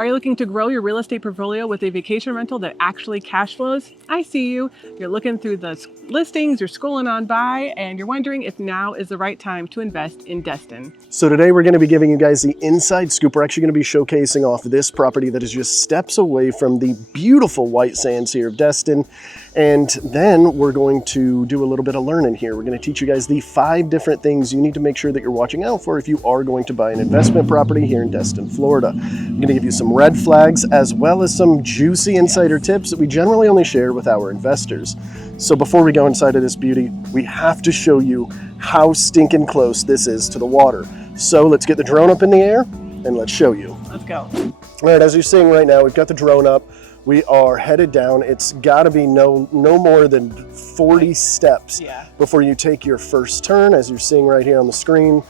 Are you looking to grow your real estate portfolio with a vacation rental that actually cash flows? I see you. You're looking through the listings, you're scrolling on by, and you're wondering if now is the right time to invest in Destin. So today we're going to be giving you guys the inside scoop. We're actually going to be showcasing off this property that is just steps away from the beautiful white sands here of Destin. And then we're going to do a little bit of learning here. We're going to teach you guys the 5 different things you need to make sure that you're watching out for if you are going to buy an investment property here in Destin, Florida. I'm going to give you some red flags as well as some juicy insider tips that we generally only share with our investors. So before we go inside of this beauty, we have to show you how stinking close this is to the water. So let's get the drone up in the air and let's show you. Let's go. All right, as you're seeing right now, we've got the drone up. We are headed down. It's got to be no more than 40 steps before you take your first turn. As you're seeing right here on the screen,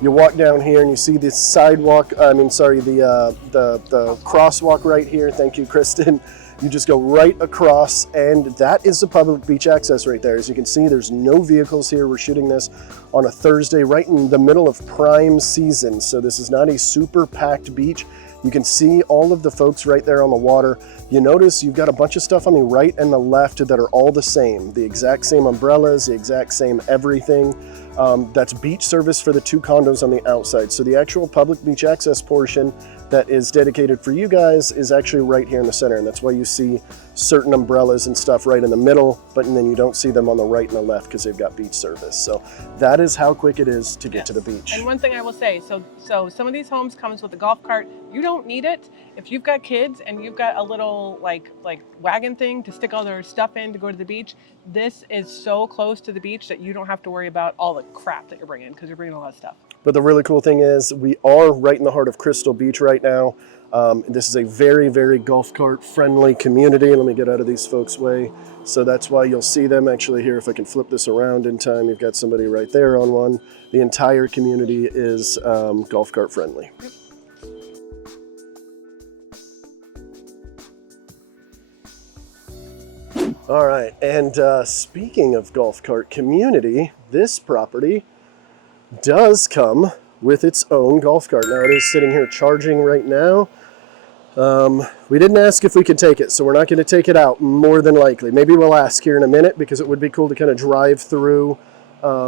you walk down here and you see this sidewalk. The crosswalk right here. Thank you, Kristen. You just go right across, and that is the public beach access right there. As you can see, there's no vehicles here. We're shooting this on a Thursday, right in the middle of prime season. So this is not a super packed beach. You can see all of the folks right there on the water. You notice you've got a bunch of stuff on the right and the left that are all the same. The exact same umbrellas, the exact same everything. That's beach service for the 2 condos on the outside. So the actual public beach access portion that is dedicated for you guys is actually right here in the center. And that's why you see certain umbrellas and stuff right in the middle, but then you don't see them on the right and the left because they've got beach service. So that is how quick it is to get to the beach. And one thing I will say, so some of these homes comes with a golf cart. You don't need it. If you've got kids and you've got a little like wagon thing to stick all their stuff in to go to the beach, this is so close to the beach that you don't have to worry about all the crap that you're bringing, because you're bringing a lot of stuff. But the really cool thing is we are right in the heart of Crystal Beach right now. This is a very, very golf cart friendly community. Let me get out of these folks' way. So that's why you'll see them actually here. If I can flip this around in time, you've got somebody right there on one. The entire community is golf cart friendly. Yep. All right, and speaking of golf cart community, this property does come with its own golf cart. Now it is sitting here charging right now. We didn't ask if we could take it, so we're not going to take it out, more than likely. Maybe we'll ask here in a minute, because it would be cool to kind of drive through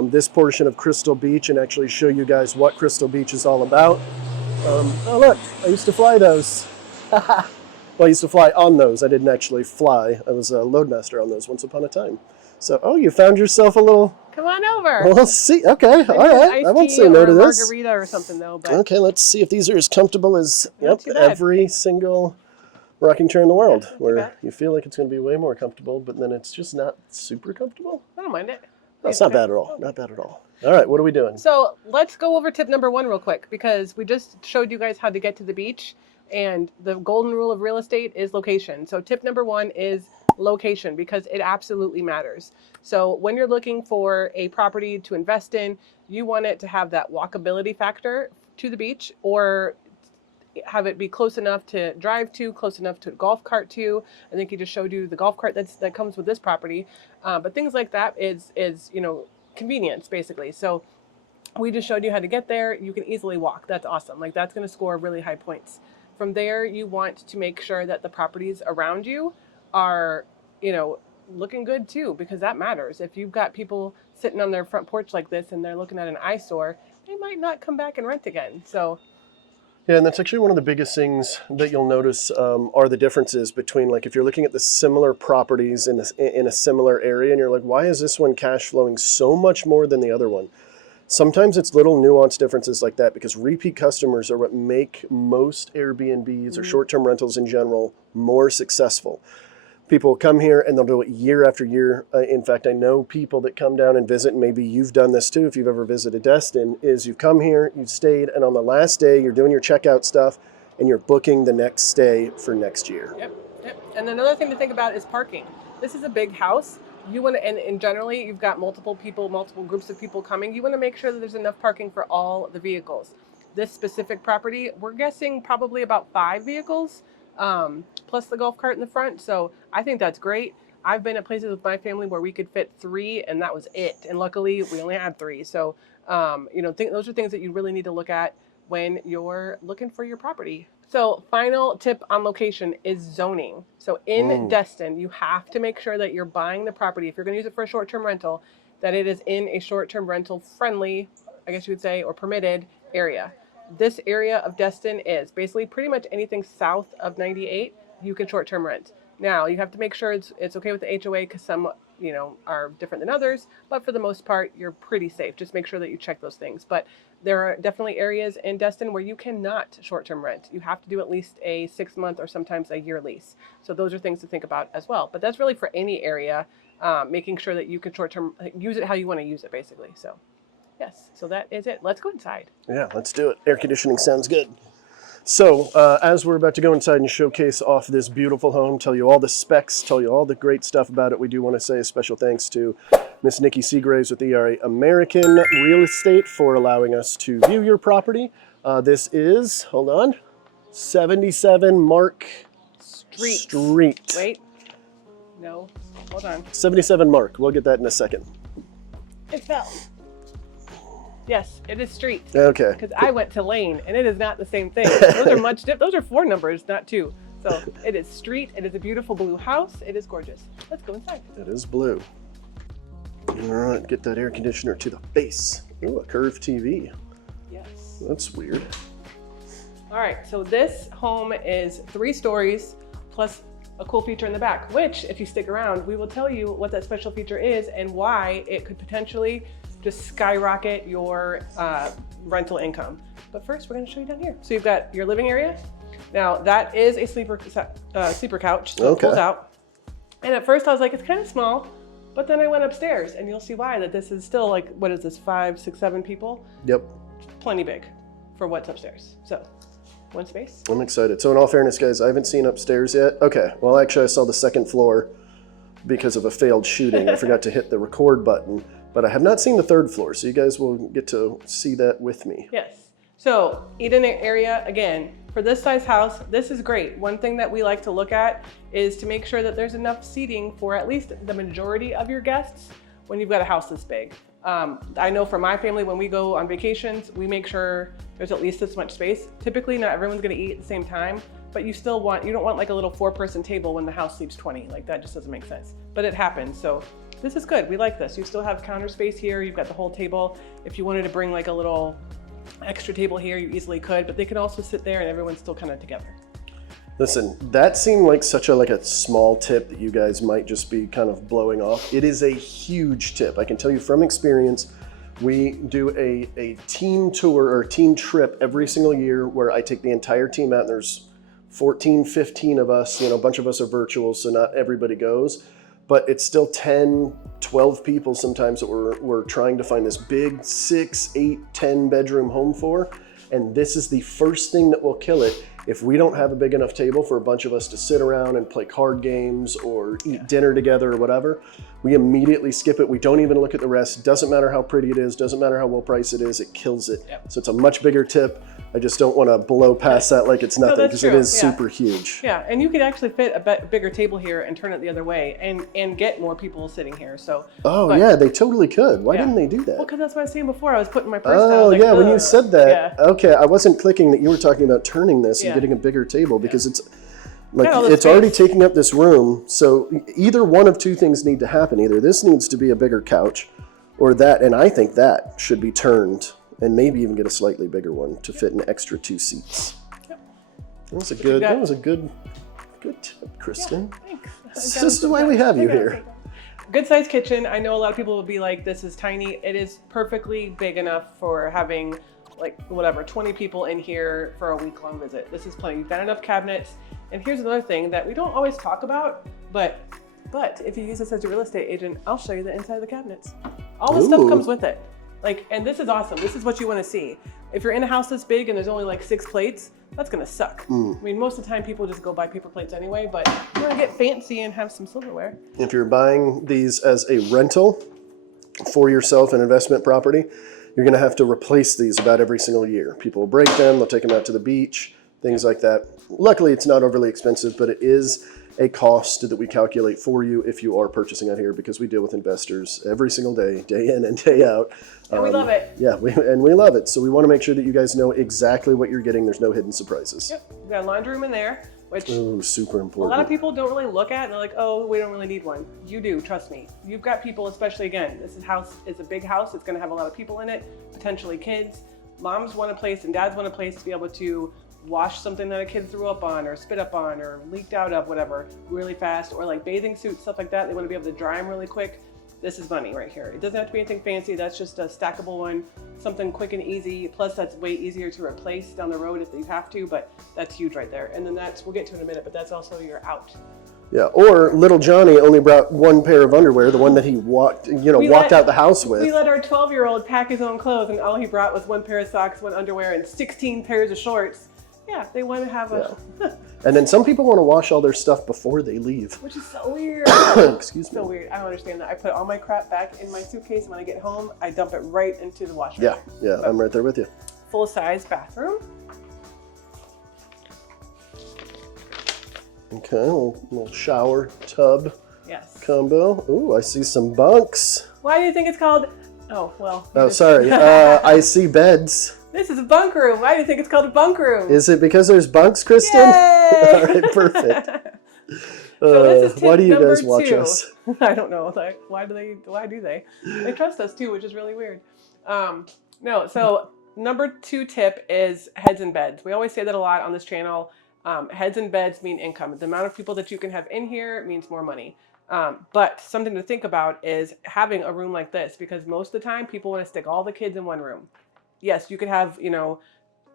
this portion of Crystal Beach and actually show you guys what Crystal Beach is all about. Oh look, I used to fly those. Well, I used to fly on those. I didn't actually fly. I was a loadmaster on those once upon a time. So, oh, you found yourself a little... Come on over. Well, let's see. Okay, maybe all right. I won't say no to this. Margarita or something, though. But okay, let's see if these are as comfortable as every single rocking chair in the world, where you feel like it's going to be way more comfortable, but then it's just not super comfortable. I don't mind it. No, it's not bad at all. Not bad at all. All right, what are we doing? So let's go over tip number 1 real quick, because we just showed you guys how to get to the beach, and the golden rule of real estate is location. So tip number 1 is location, because it absolutely matters. So when you're looking for a property to invest in, you want it to have that walkability factor to the beach, or have it be close enough to drive to, close enough to a golf cart to. I think he just showed you the golf cart that comes with this property. But things like that is convenience, basically. So we just showed you how to get there. You can easily walk. That's awesome. Like, that's going to score really high points. From there, you want to make sure that the properties around you are, looking good too, because that matters. If you've got people sitting on their front porch like this and they're looking at an eyesore, they might not come back and rent again. So yeah, and that's actually one of the biggest things that you'll notice are the differences between, like, if you're looking at the similar properties in a similar area and you're like, why is this one cash flowing so much more than the other one? Sometimes it's little nuanced differences like that, because repeat customers are what make most Airbnbs or short-term rentals in general more successful. People come here and they'll do it year after year. In fact, I know people that come down and visit, and maybe you've done this too if you've ever visited Destin, is you've come here, you've stayed, and on the last day you're doing your checkout stuff and you're booking the next stay for next year. Yep. And another thing to think about is parking. This is a big house. You want to, and generally you've got multiple groups of people coming. You want to make sure that there's enough parking for all the vehicles. This specific property, we're guessing probably about 5 vehicles. Plus the golf cart in the front. So I think that's great. I've been at places with my family where we could fit 3 and that was it. And luckily we only had 3. So, those are things that you really need to look at when you're looking for your property. So final tip on location is zoning. So in Destin, you have to make sure that you're buying the property. If you're going to use it for a short-term rental, that it is in a short-term rental friendly, I guess you would say, or permitted area. This area of Destin is basically pretty much anything south of 98, you can short-term rent. Now, you have to make sure it's okay with the HOA because some, are different than others, but for the most part, you're pretty safe. Just make sure that you check those things. But there are definitely areas in Destin where you cannot short-term rent. You have to do at least a 6-month or sometimes a year lease. So those are things to think about as well. But that's really for any area, making sure that you can short-term use it how you want to use it, basically. So yes, so that is it. Let's go inside. Yeah, let's do it. Air conditioning sounds good. So as we're about to go inside and showcase off this beautiful home, tell you all the specs, tell you all the great stuff about it, we do want to say a special thanks to Miss Nikki Seagraves with ERA American Real Estate for allowing us to view your property. This is, hold on, 77 Mark Street. Wait, no, hold on. 77 Mark, we'll get that in a second. It fell. Yes, it is street. Okay. Because I went to lane, and it is not the same thing. Those are 4 numbers, not 2. So it is street. It is a beautiful blue house. It is gorgeous. Let's go inside. It is blue. All right, get that air conditioner to the base. Ooh, a curved TV. Yes. That's weird. All right, so this home is 3 stories plus a cool feature in the back, which, if you stick around, we will tell you what that special feature is and why it could potentially just skyrocket your rental income. But first, we're going to show you down here. So you've got your living area. Now that is a sleeper couch, so it pulls out. And at first I was like, it's kind of small, but then I went upstairs, and you'll see why. That this is still like, what is this, 5, 6, 7 people? Yep. Plenty big for what's upstairs. So 1 space. I'm excited. So in all fairness, guys, I haven't seen upstairs yet. Okay, well actually I saw the 2nd floor because of a failed shooting. I forgot to hit the record button. But I have not seen the 3rd floor, so you guys will get to see that with me. Yes. So eat-in area, again, for this size house, this is great. One thing that we like to look at is to make sure that there's enough seating for at least the majority of your guests when you've got a house this big. I know for my family, when we go on vacations, we make sure there's at least this much space. Typically, not everyone's gonna eat at the same time, but you don't want like a little 4-person table when the house sleeps 20. Like that just doesn't make sense, but it happens. So this is good. We like this. You still have counter space here. You've got the whole table. If you wanted to bring like a little extra table here, you easily could, but they can also sit there and everyone's still kind of together. Listen, that seemed like such a small tip that you guys might just be kind of blowing off. It is a huge tip. I can tell you from experience, we do a team tour or team trip every single year where I take the entire team out, and there's 14, 15 of us, a bunch of us are virtual, so not everybody goes. But it's still 10, 12 people sometimes that we're trying to find this big 6, 8, 10 bedroom home for. And this is the first thing that will kill it. If we don't have a big enough table for a bunch of us to sit around and play card games or eat dinner together or whatever, we immediately skip it. We don't even look at the rest. Doesn't matter how pretty it is, doesn't matter how well priced it is, it kills it. Yep. So it's a much bigger tip. I just don't want to blow past that like it's nothing, because it is super huge. Yeah, and you could actually fit a bigger table here and turn it the other way and get more people sitting here. So. Yeah, they totally could. Why didn't they do that? Well, because that's what I was saying before. I was putting my purse down. Yeah, when you said that, okay, I wasn't clicking that you were talking about turning this and getting a bigger table, because it's already taking up this room. So either one of 2 things need to happen. Either this needs to be a bigger couch, or that, and I think that should be turned. And maybe even get a slightly bigger one to fit an extra 2 seats. Yep. That was a good tip, Kristen. Yeah, thanks. This is why we have you here. Good sized kitchen. I know a lot of people will be like, this is tiny. It is perfectly big enough for having 20 people in here for a week-long visit. This is plenty. You've got enough cabinets. And here's another thing that we don't always talk about, but if you use this as a real estate agent, I'll show you the inside of the cabinets. All the stuff comes with it. And this is awesome. This is what you want to see. If you're in a house this big and there's only 6 plates, that's gonna suck. I mean, most of the time people just go buy paper plates anyway, but you wanna get fancy and have some silverware. If you're buying these as a rental for yourself, an investment property, you're gonna have to replace these about every single year. People will break them, they'll take them out to the beach, things like that. Luckily, it's not overly expensive, but it is a cost that we calculate for you if you are purchasing out here, because we deal with investors every single day, day in and day out. And we love it. Yeah, we love it. So we want to make sure that you guys know exactly what you're getting. There's no hidden surprises. Yep, we got a laundry room in there, which super a important. lot of people don't really look at, and they're like, oh, we don't really need one. You do, trust me. You've got people, especially, again, this house is a big house. It's going to have a lot of people in it, potentially kids. Moms want a place and dads want a place to be able to wash something that a kid threw up on or spit up on or leaked out of, whatever, really fast, or like bathing suits, stuff like that. They want to be able to dry them really quick. This is money right here. It doesn't have to be anything fancy. That's just a stackable one, something quick and easy. Plus, that's way easier to replace down the road if you have to, but that's huge right there. And then we'll get to in a minute, but that's also your out. Yeah, or little Johnny only brought one pair of underwear, the one that he walked out the house with. We let our 12-year-old pack his own clothes, and all he brought was one pair of socks, one underwear, and 16 pairs of shorts. Yeah, they want to have a... Yeah. And then some people want to wash all their stuff before they leave. Which is so weird. Excuse me. So weird. I don't understand that. I put all my crap back in my suitcase, and when I get home, I dump it right into the washer. Yeah, I'm right there with you. Full-size bathroom. Okay, little shower tub combo. Ooh, I see some bunks. Why do you think it's called... Oh, well. Oh, sorry. I see beds. This is a bunk room. Why do you think it's called a bunk room? Is it because there's bunks, Kristen? Yay! All right, perfect. So this is tip why do you guys number watch 2. us? I don't know. Like, why do they? They trust us too, which is really weird. No, so number 2 tip is heads and beds. We always say that a lot on this channel. Heads and beds mean income. The amount of people that you can have in here means more money. But something to think about is having a room like this, because most of the time people want to stick all the kids in one room. Yes, you could have,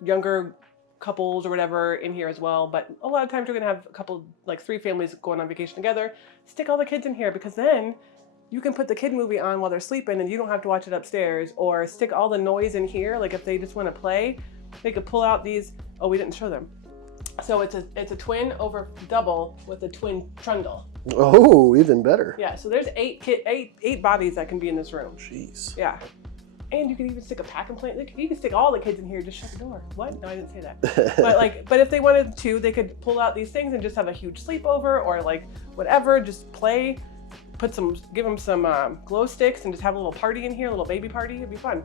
younger couples or whatever in here as well. But a lot of times you're going to have a couple, like 3 families going on vacation together. Stick all the kids in here, because then you can put the kid movie on while they're sleeping and you don't have to watch it upstairs. Or stick all the noise in here. Like if they just want to play, they could pull out these. Oh, we didn't show them. So it's a twin over double with a twin trundle. Oh, even better. Yeah, so there's 8 bodies that can be in this room. Jeez. Yeah. And you can even stick a pack and play. You can stick all the kids in here. Just shut the door. What? No, I didn't say that. But if they wanted to, they could pull out these things and just have a huge sleepover, or like whatever. Just play. Give them some glow sticks and just have a little party in here, a little baby party. It'd be fun.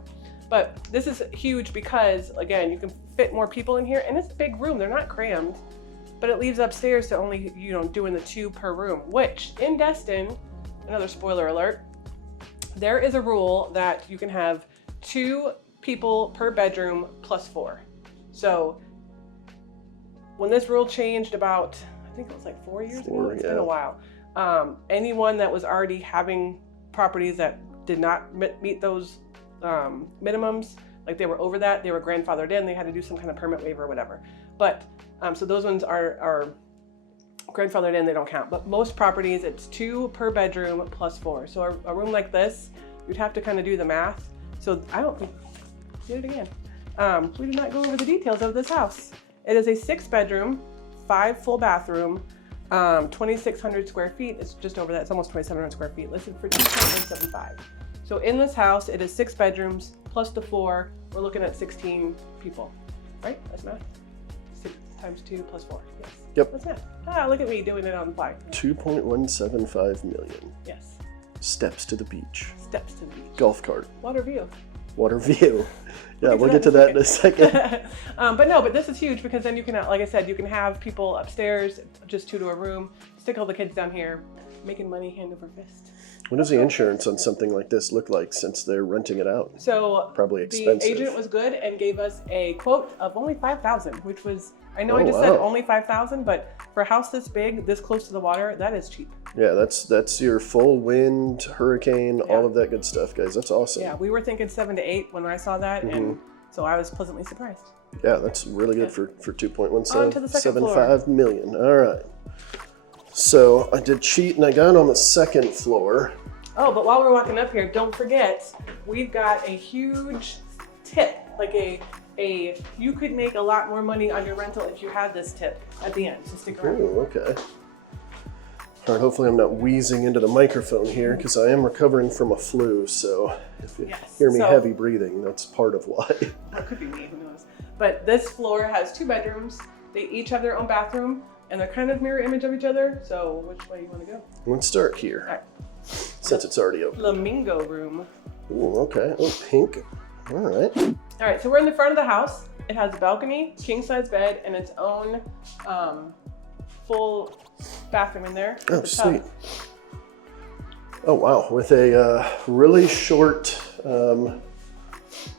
But this is huge because, again, you can fit more people in here, and it's a big room. They're not crammed, but it leaves upstairs to only doing the 2 per room. Which in Destin, another spoiler alert, there is a rule that you can have 2 people per bedroom plus 4. So when this rule changed about, I think it was like 4 years ago, it's been a while. Anyone that was already having properties that did not meet those minimums, like they were over that, they were grandfathered in, they had to do some kind of permit waiver or whatever. But so those ones are grandfathered in, they don't count. But most properties, it's 2 per bedroom plus 4. So a room like this, you'd have to kind of do the math. So I don't think, did it again. We did not go over the details of this house. It is a 6-bedroom, 5 full bathroom, 2,600 square feet. It's just over that. It's almost 2,700 square feet. Listed for $2.175. So in this house, it is 6 bedrooms plus the 4. We're looking at 16 people, right? That's math. 6 times 2 plus 4. Yes. Yep. That's math. Ah, look at me doing it on the fly. 2.175 million. Yes. Steps to the beach. Steps to the beach. Golf cart. Water view. Water view. Yeah, we'll get to that in a second. But this is huge, because then you can, like I said, you can have people upstairs, just 2 to a room, stick all the kids down here, making money hand over fist. What does the insurance on something like this look like, since they're renting it out? So probably expensive. The agent was good and gave us a quote of only $5,000, which was, I know I just said only $5,000, but for a house this big, this close to the water, that is cheap. Yeah, that's your full wind, hurricane, all of that good stuff, guys. That's awesome. Yeah, we were thinking 7 to 8 when I saw that, and so I was pleasantly surprised. Yeah, that's really good for $2.175 million. All right. So I did cheat and I got on the 2nd floor. Oh, but while we're walking up here, don't forget, we've got a huge tip, like you could make a lot more money on your rental if you had this tip at the end, so stick around. Ooh, okay. All right, hopefully I'm not wheezing into the microphone here, because I am recovering from a flu, so if you hear me heavy breathing, that's part of why. That could be me, who knows. But this floor has 2 bedrooms. They each have their own bathroom, and they're kind of mirror image of each other. So which way you want to go? Let's start here. All right. Since it's already open. Flamingo room. Ooh, okay. Oh, pink. All right. All right, so we're in the front of the house. It has a balcony, king size bed, and its own full bathroom in there. Oh, with a sweet. tub. Oh, wow. With a really short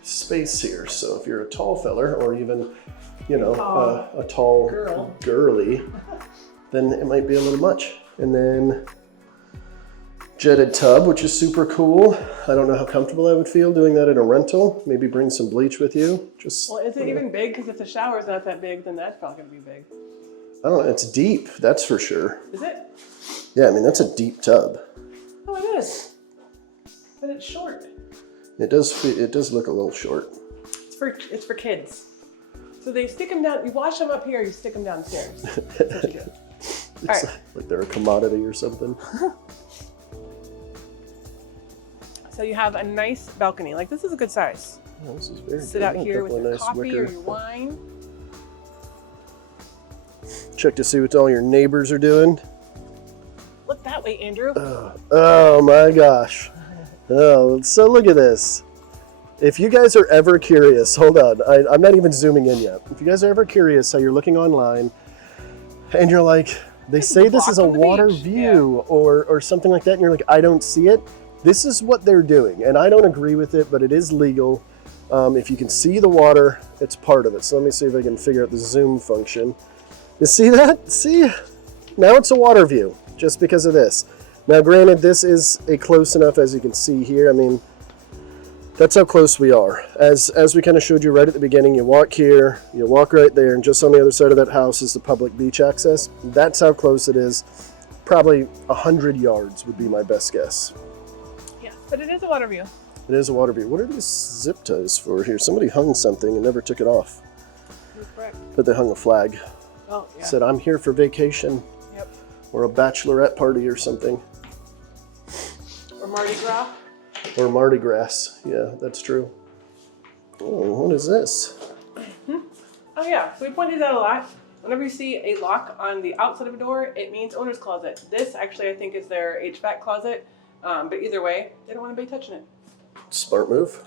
space here. So if you're a tall feller or even, you know, a tall girly, then it might be a little much. And then jetted tub, which is super cool. I don't know how comfortable I would feel doing that in a rental. Maybe bring some bleach with you. Well, is it even big? Because if the shower's not that big, then that's probably gonna be big. I don't know. It's deep, that's for sure. Is it? Yeah, I mean, that's a deep tub. Oh, it is. But it's short. It does look a little short. It's for kids. So they stick them down. You wash them up here. You stick them downstairs. That's what you do. It's All right. like they're a commodity or something. So you have a nice balcony. Like, this is a good size. Oh, this is very Sit good. out Oh, here with definitely your nice coffee wicker. or your wine. Check to see what all your neighbors are doing. Look that way, Andrew. Oh my gosh. Oh, so look at this. If you guys are ever curious, hold on, I'm not even zooming in yet. If you guys are ever curious how you're looking online and you're like, they say this is a water view or something like that, and you're like, I don't see it. This is what they're doing, and I don't agree with it, but it is legal. If you can see the water, it's part of it. So let me see if I can figure out the zoom function. You see that? See? Now it's a water view, just because of this. Now granted, this is a close enough, as you can see here. I mean, that's how close we are. As we kind of showed you right at the beginning, you walk here, you walk right there, and just on the other side of that house is the public beach access. That's how close it is. Probably 100 yards would be my best guess. Yeah, but it is a water view. It is a water view. What are these zip ties for here? Somebody hung something and never took it off. You're correct. But they hung a flag. Oh, yeah. Said, I'm here for vacation. Yep. Or a bachelorette party or something. Or Mardi Gras. Or Mardi Gras. Yeah, that's true. Oh, what is this? Oh, yeah. So we point these out a lot. Whenever you see a lock on the outside of a door, it means owner's closet. This actually, I think, is their HVAC closet. But either way, they don't want anybody touching it. Smart move.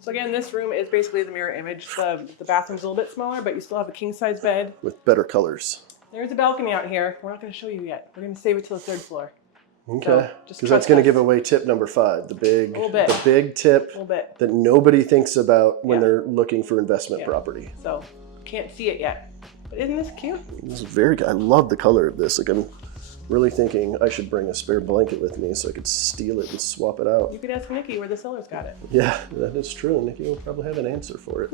So again, this room is basically the mirror image. The bathroom's a little bit smaller, but you still have a king size bed. With better colors. There's a balcony out here. We're not going to show you yet. We're going to save it till the third floor. Okay. Just Because that's going to give away tip number 5. The big tip that nobody thinks about when they're looking for investment property. So can't see it yet. But isn't this cute? This is very good. I love the color of this. Like, I'm really thinking I should bring a spare blanket with me so I could steal it and swap it out. You could ask Nikki where the seller's got it. Yeah, that is true. Nikki will probably have an answer for it.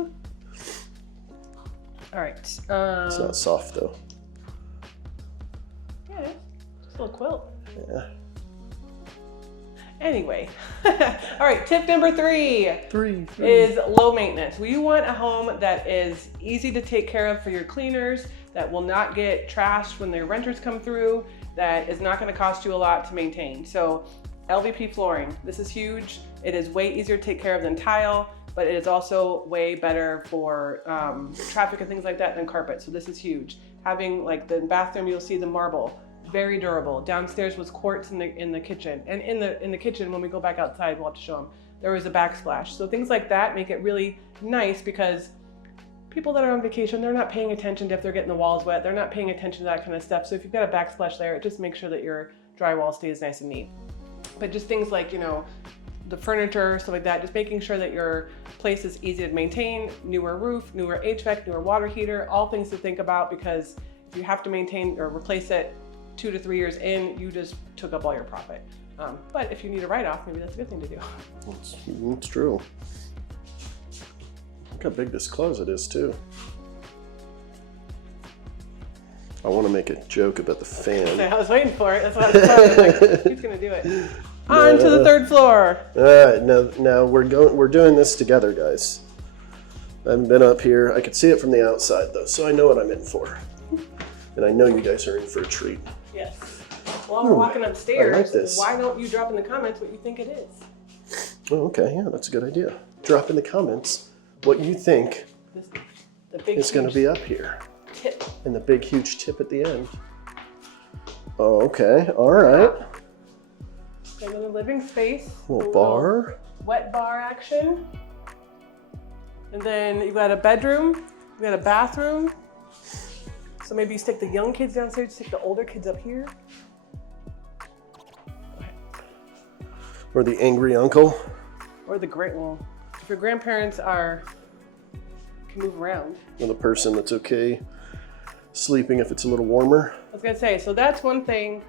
All right. It's not soft though. Yeah, it is. Just a little quilt. Yeah. Anyway, all right, tip number 3 Three. is low maintenance. You want a home that is easy to take care of for your cleaners, that will not get trashed when their renters come through, that is not going to cost you a lot to maintain. So LVP flooring, this is huge. It is way easier to take care of than tile, but it is also way better for traffic and things like that than carpet. So this is huge. Having, like, the bathroom, you'll see the marble. Very durable. Downstairs was quartz in the kitchen, and in the kitchen, when we go back outside, we'll have to show them, there was a backsplash. So things like that make it really nice, because people that are on vacation, they're not paying attention to if they're getting the walls wet. They're not paying attention to that kind of stuff. So if you've got a backsplash there, it just makes sure that your drywall stays nice and neat. But just things like, you know, the furniture, stuff like that, just making sure that your place is easy to maintain, newer roof, newer HVAC, newer water heater, all things to think about, because if you have to maintain or replace it 2 to 3 years in, you just took up all your profit. But if you need a write-off, maybe that's a good thing to do. It's true. Look how big this closet is too. I want to make a joke about the fan. I was waiting for it. That's what I was like, who's gonna do it? On to the third floor. All right, now we're doing this together, guys. I haven't been up here. I could see it from the outside though, so I know what I'm in for. And I know you guys are in for a treat. Yes. While we're walking upstairs, I like this. why don't you drop in the comments what you think it is? Oh, okay, yeah, that's a good idea. Drop in the comments what you think is going to be up here. Tip. And the big, huge tip at the end. Oh, okay. All right. Another living space. Little bar. Wet bar action. And then you've got a bedroom. You've got a bathroom. So maybe you stick the young kids downstairs, stick the older kids up here. Or the angry uncle. Or the great one. If your grandparents can move around. Or the person that's okay sleeping if it's a little warmer. I was gonna say, so that's one thing.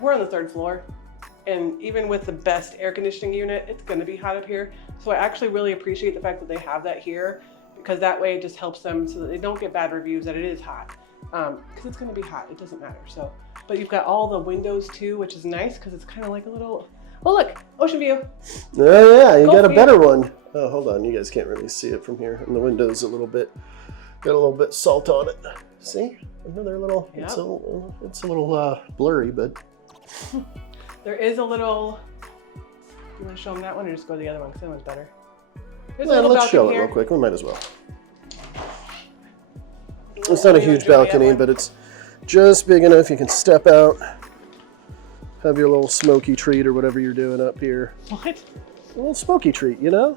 We're on the 3rd floor, and even with the best air conditioning unit, it's gonna be hot up here. So I actually really appreciate the fact that they have that here, because that way it just helps them so that they don't get bad reviews that it is hot. Because it's gonna be hot, it doesn't matter. So, but you've got all the windows too, which is nice because it's kind of like a little, oh look, ocean view. Oh yeah, you got a better one. Oh, hold on, you guys can't really see it from here. And the window's got a little bit salt on it. See, another little, yep. It's a little blurry, but. There is a little, you want to show them that one or just go to the other one because that one's better? Let's show it real quick, we might as well. It's not a huge balcony, but it's just big enough you can step out, have your little smoky treat or whatever you're doing up here. What? A little smoky treat, you know?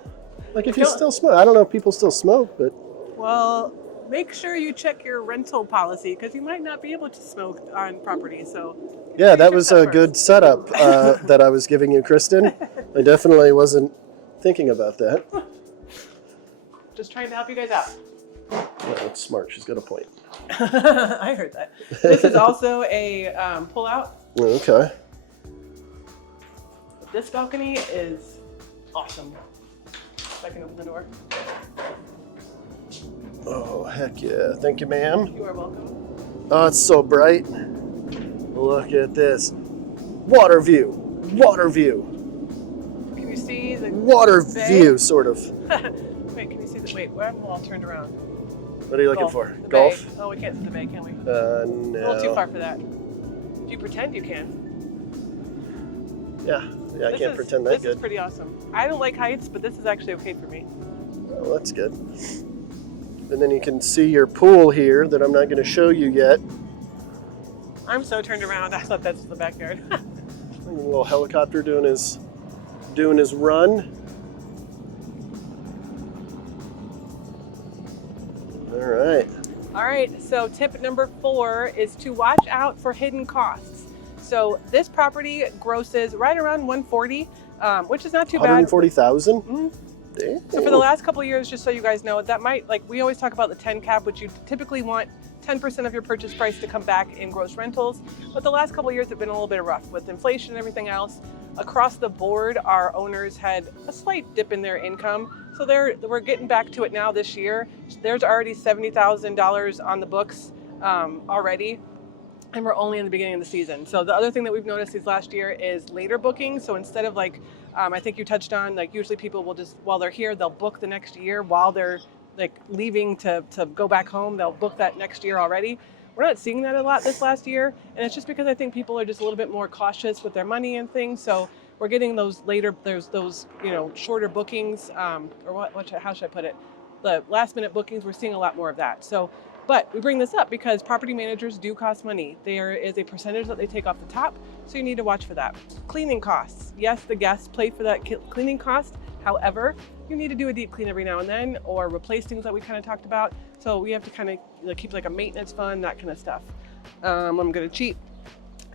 Like if you still smoke. I don't know if people still smoke, but. Well, make sure you check your rental policy because you might not be able to smoke on property, so. Yeah, that was a good setup that I was giving you, Kristen. I definitely wasn't thinking about that. Just trying to help you guys out. Yeah, that's smart. She's got a point. I heard that. This is also a pull-out. Okay. This balcony is awesome. If I can open the door. Oh, heck yeah. Thank you, ma'am. You are welcome. Oh, it's so bright. Look at this. Water view. Water view. Can you see the water bay? View, sort of. Wait, can you see the, wait, I'm all turned around. What are you looking for? The Golf? bay. Oh, we can't see the bay, can we? No. A little too far for that. If you pretend you can. Yeah, I can't pretend that good. This is pretty awesome. I don't like heights, but this is actually okay for me. Oh, that's good. And then you can see your pool here that I'm not going to show you yet. I'm so turned around. I thought that's the backyard. A little helicopter doing his run. All right. All right. So tip number 4 is to watch out for hidden costs. So this property grosses right around 140, which is not too bad. 140,000. Mm-hmm. So for the last couple of years, just so you guys know, that might, like we always talk about the 10 cap, which you typically want 10% of your purchase price to come back in gross rentals. But the last couple of years have been a little bit rough with inflation and everything else. Across the board, our owners had a slight dip in their income. So we're getting back to it now this year. There's already $70,000 on the books already. And we're only in the beginning of the season. So the other thing that we've noticed these last year is later booking. So instead of like, I think you touched on, like usually people will just, while they're here, they'll book the next year while they're like leaving to go back home. They'll book that next year already. We're not seeing that a lot this last year. And it's just because I think people are just a little bit more cautious with their money and things. So we're getting those later, there's those, shorter bookings, or how should I put it? The last minute bookings, we're seeing a lot more of that. So, but we bring this up because property managers do cost money. There is a percentage that they take off the top, so you need to watch for that. Cleaning costs. Yes, the guests pay for that cleaning cost. However, you need to do a deep clean every now and then or replace things that we kind of talked about. So we have to kind of keep like a maintenance fund, that kind of stuff. I'm going to cheat.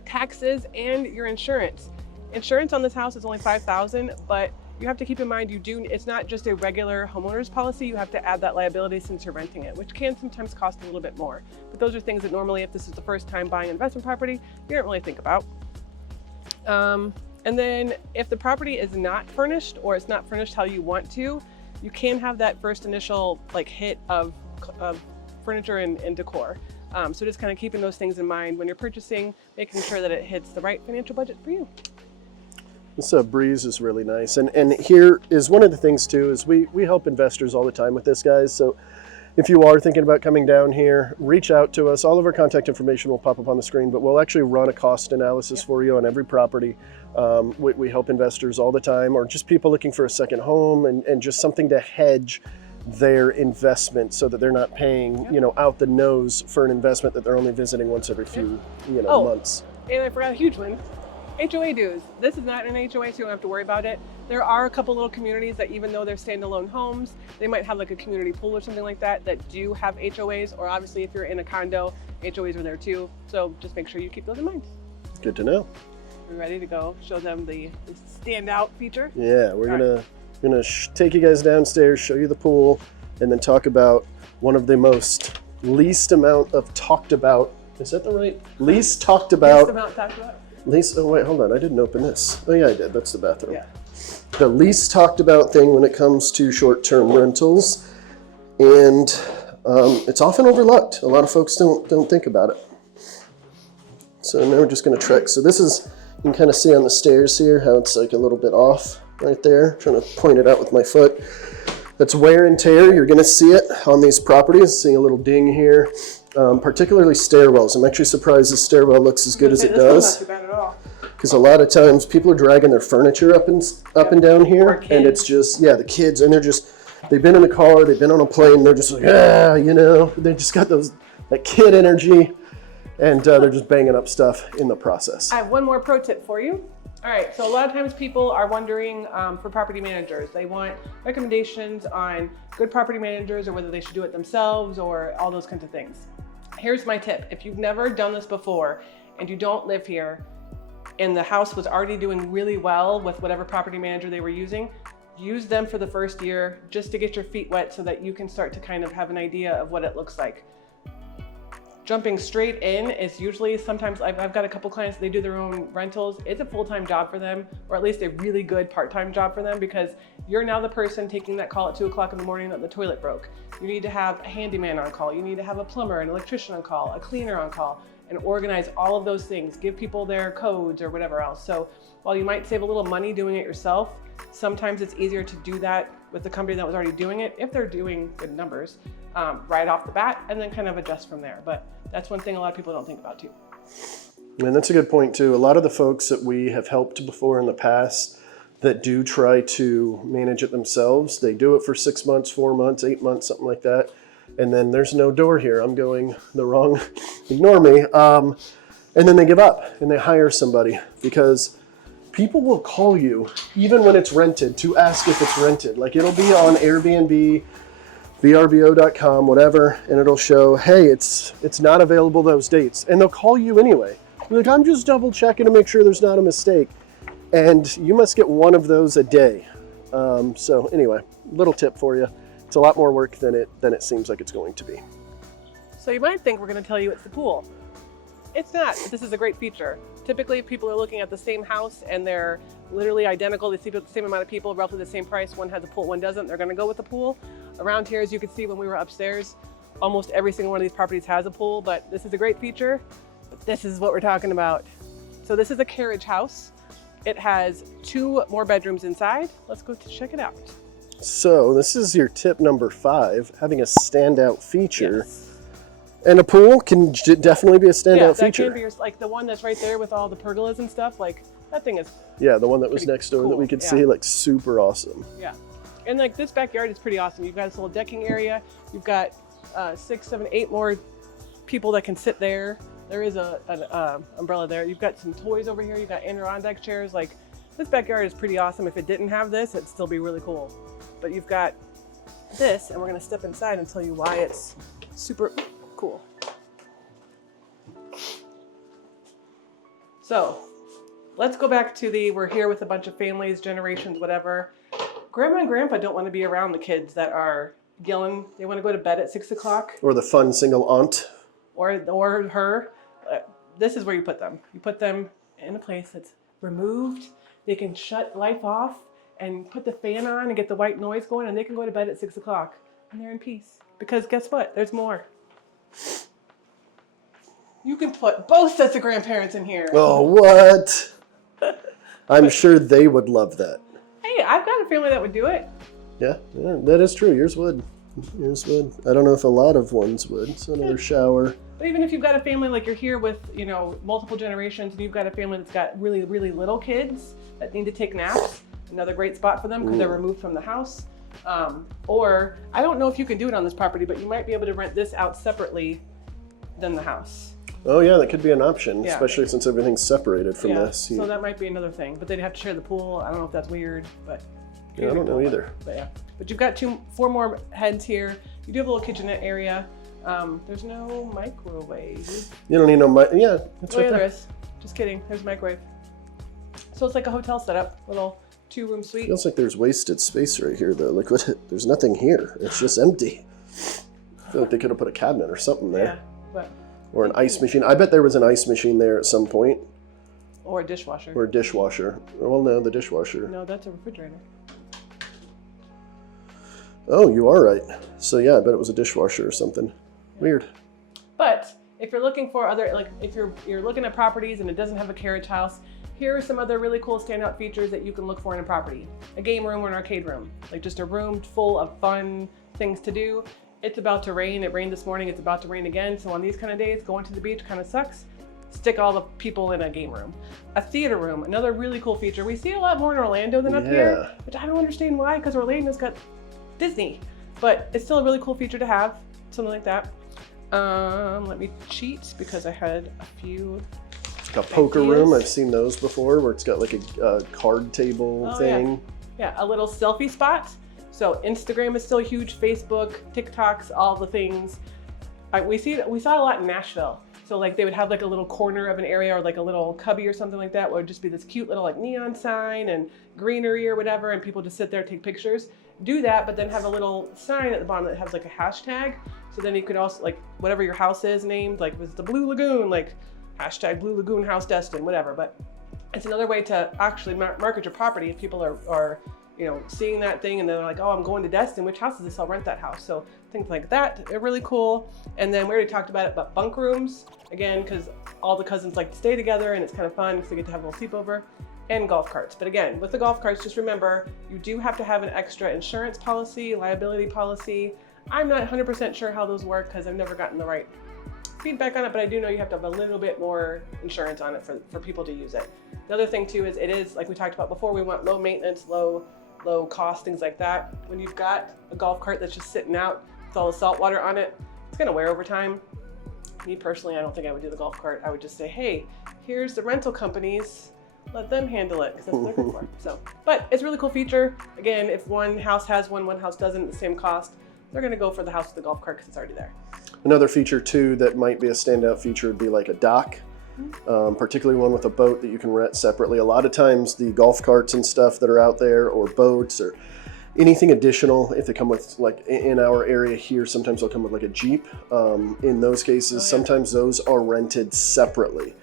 Taxes and your insurance. Insurance on this house is only $5,000, but you have to keep in mind it's not just a regular homeowner's policy. You have to add that liability since you're renting it, which can sometimes cost a little bit more. But those are things that normally, if this is the first time buying an investment property, you don't really think about. And then if the property is not furnished or it's not furnished how you want to, you can have that first initial hit of furniture and decor. So just kind of keeping those things in mind when you're purchasing, making sure that it hits the right financial budget for you. This breeze is really nice. And here is one of the things too, is we help investors all the time with this, guys. So if you are thinking about coming down here, reach out to us. All of our contact information will pop up on the screen, but we'll actually run a cost analysis for you on every property. We help investors all the time, or just people looking for a second home and just something to hedge their investment so that they're not paying, you know, out the nose for an investment that they're only visiting once every few, you know, months. And I forgot a huge one. HOA dues. This is not an HOA, so you don't have to worry about it. There are a couple little communities that, even though they're standalone homes, they might have like a community pool or something like that that do have HOAs, or obviously if you're in a condo, HOAs are there too. So just make sure you keep those in mind. Good to know. We're ready to go show them the standout feature. Yeah, we're gonna take you guys downstairs, show you the pool, and then talk about one of the most least amount of talked about. Is that the right? Least talked about. Least amount talked about. Least. Oh wait, hold on. I didn't open this. Oh yeah, I did. That's the bathroom. Yeah. The least talked about thing when it comes to short-term rentals, and it's often overlooked. A lot of folks don't think about it. So now we're just gonna trek. So this is, you can kind of see on the stairs here how it's like a little bit off right there. Trying to point it out with my foot. That's wear and tear. You're gonna see it on these properties. Seeing a little ding here. Particularly stairwells. I'm actually surprised the stairwell looks as good as it does. Not too bad at all. Because a lot of times people are dragging their furniture up and down here, and it's just, yeah, the kids, and they've been in a car, they've been on a plane, they're just like, you know, they just got that kid energy, and they're just banging up stuff in the process. I have one more pro tip for you. All right, so a lot of times people are wondering for property managers. They want recommendations on good property managers, or whether they should do it themselves, or all those kinds of things. Here's my tip. If you've never done this before and you don't live here and the house was already doing really well with whatever property manager they were using, use them for the first year just to get your feet wet so that you can start to kind of have an idea of what it looks like. Jumping straight in is usually, sometimes I've got a couple clients, they do their own rentals. It's a full-time job for them, or at least a really good part-time job for them, because you're now the person taking that call at 2 o'clock in the morning that the toilet broke. You need to have a handyman on call. You need to have a plumber, an electrician on call, a cleaner on call, and organize all of those things. Give people their codes or whatever else. So while you might save a little money doing it yourself, sometimes it's easier to do that with the company that was already doing it, if they're doing good numbers, right off the bat, and then kind of adjust from there. But that's one thing a lot of people don't think about too. And that's a good point too. A lot of the folks that we have helped before in the past that do try to manage it themselves, they do it for 6 months, 4 months, 8 months, something like that. And then there's no door here. I'm going the wrong, ignore me. And then they give up and they hire somebody, because people will call you even when it's rented to ask if it's rented. Like, it'll be on Airbnb, vrbo.com, whatever, and it'll show, hey, it's not available those dates. And they'll call you anyway. You're like, I'm just double checking to make sure there's not a mistake. And you must get one of those a day. So anyway, little tip for you. It's a lot more work than it seems like it's going to be. So you might think we're going to tell you it's the pool. It's not. This is a great feature. Typically, people are looking at the same house and they're literally identical. They see the same amount of people, roughly the same price. One has a pool, one doesn't. They're going to go with the pool. Around here, as you can see when we were upstairs, almost every single one of these properties has a pool, but this is a great feature. But this is what we're talking about. So this is a carriage house. It has 2 more bedrooms inside. Let's go check it out. So this is your tip number 5, having a standout feature. Yes. And a pool can definitely be a standout feature. Yeah, that can be like the one that's right there with all the pergolas and stuff. Like, that thing is Yeah, the one that was next door that we could see, like, super awesome. Yeah. And like, this backyard is pretty awesome. You've got this little decking area. You've got 6, 7, 8 more people that can sit there. There is an umbrella there. You've got some toys over here. You've got Adirondack chairs. Like, this backyard is pretty awesome. If it didn't have this, it'd still be really cool. But you've got this, and we're gonna step inside and tell you why it's super cool. So let's go back to we're here with a bunch of families, generations, whatever. Grandma and grandpa don't want to be around the kids that are yelling. They want to go to bed at 6 o'clock. Or the fun single aunt. Or her. This is where you put them. You put them in a place that's removed. They can shut life off and put the fan on and get the white noise going, and they can go to bed at 6 o'clock and they're in peace. Because guess what? There's more. You can put both sets of grandparents in here. Oh, what? I'm sure they would love that. Hey, I've got a family that would do it. Yeah, that is true. Yours would. Yours would. I don't know if a lot of ones would. So another shower. But even if you've got a family, like you're here with, multiple generations, and you've got a family that's got really, really little kids that need to take naps, another great spot for them because they're removed from the house. Or I don't know if you can do it on this property, but you might be able to rent this out separately than the house. Oh yeah, that could be an option, Yeah. especially since everything's separated from this. So that might be another thing, but they'd have to share the pool. I don't know if that's weird, but Yeah, I don't know either. But yeah, but you've got 4 more heads here. You do have a little kitchenette area. There's no microwave. You don't need no yeah, it's right there there. is. Just kidding. There's a microwave. So it's like a hotel setup, little 2-room suite. Feels like there's wasted space right here though. Like what? There's nothing here. It's just empty. I feel like they could have put a cabinet or something there. Yeah, but Or an ice machine. I bet there was an ice machine there at some point. or a dishwasher. Or a dishwasher. Well, no, the dishwasher. No, that's a refrigerator. Oh, you are right. So yeah, I bet it was a dishwasher or something. Weird. But if you're looking for other, like if you're looking at properties and it doesn't have a carriage house, here are some other really cool standout features that you can look for in a property. A game room or an arcade room. Like just a room full of fun things to do. It's about to rain. It rained this morning. It's about to rain again. So on these kind of days, going to the beach kind of sucks. Stick all the people in a game room. A theater room, another really cool feature. We see a lot more in Orlando than up here, which I don't understand why, because Orlando's got Disney. But it's still a really cool feature to have, something like that. Let me cheat because I had a few. A poker room, I've seen those before, where it's got like a card table thing. Yeah, a little selfie spot. So Instagram is still huge, Facebook, TikToks, all the things. We saw a lot in Nashville. So like they would have like a little corner of an area or like a little cubby or something like that where it would just be this cute little like neon sign and greenery or whatever, and people just sit there and take pictures. Do that, but then have a little sign at the bottom that has like a hashtag. So then you could also, like whatever your house is named, like was the Blue Lagoon, like hashtag Blue Lagoon House Destin, whatever. But it's another way to actually market your property if people are seeing that thing and they're like, oh, I'm going to Destin, which house is this? I'll rent that house. So things like that are really cool. And then we already talked about it, but bunk rooms, again, because all the cousins like to stay together and it's kind of fun because they get to have a little sleepover. And golf carts. But again, with the golf carts, just remember, you do have to have an extra insurance policy, liability policy. I'm not 100% sure how those work because I've never gotten the right feedback on it, but I do know you have to have a little bit more insurance on it for people to use it. The other thing too is it is, like we talked about before, we want low maintenance, low cost, things like that. When you've got a golf cart that's just sitting out with all the salt water on it, it's gonna wear over time. Me personally, I don't think I would do the golf cart. I would just say, hey, here's the rental companies, let them handle it because that's what they're good for. So, but it's a really cool feature. Again, if one house has one house doesn't, the same cost, they're gonna go for the house with the golf cart because it's already there. Another feature too that might be a standout feature would be like a dock, particularly one with a boat that you can rent separately. A lot of times the golf carts and stuff that are out there, or boats or anything additional, if they come with, like in our area here, sometimes they'll come with like a Jeep. In those cases, sometimes those are rented separately.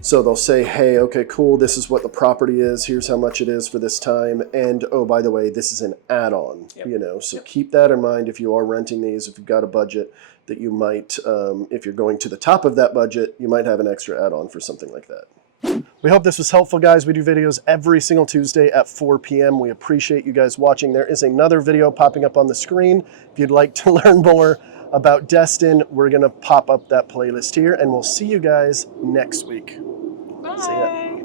So they'll say, hey, okay, cool, this is what the property is, here's how much it is for this time, and oh, by the way, this is an add-on, so keep that in mind if you are renting these, if you've got a budget that you might, if you're going to the top of that budget, you might have an extra add-on for something like that. We hope this was helpful, guys. We do videos every single Tuesday at 4 p.m. We appreciate you guys watching. There is another video popping up on the screen. If you'd like to learn more about Destin, we're going to pop up that playlist here, and we'll see you guys next week. Bye.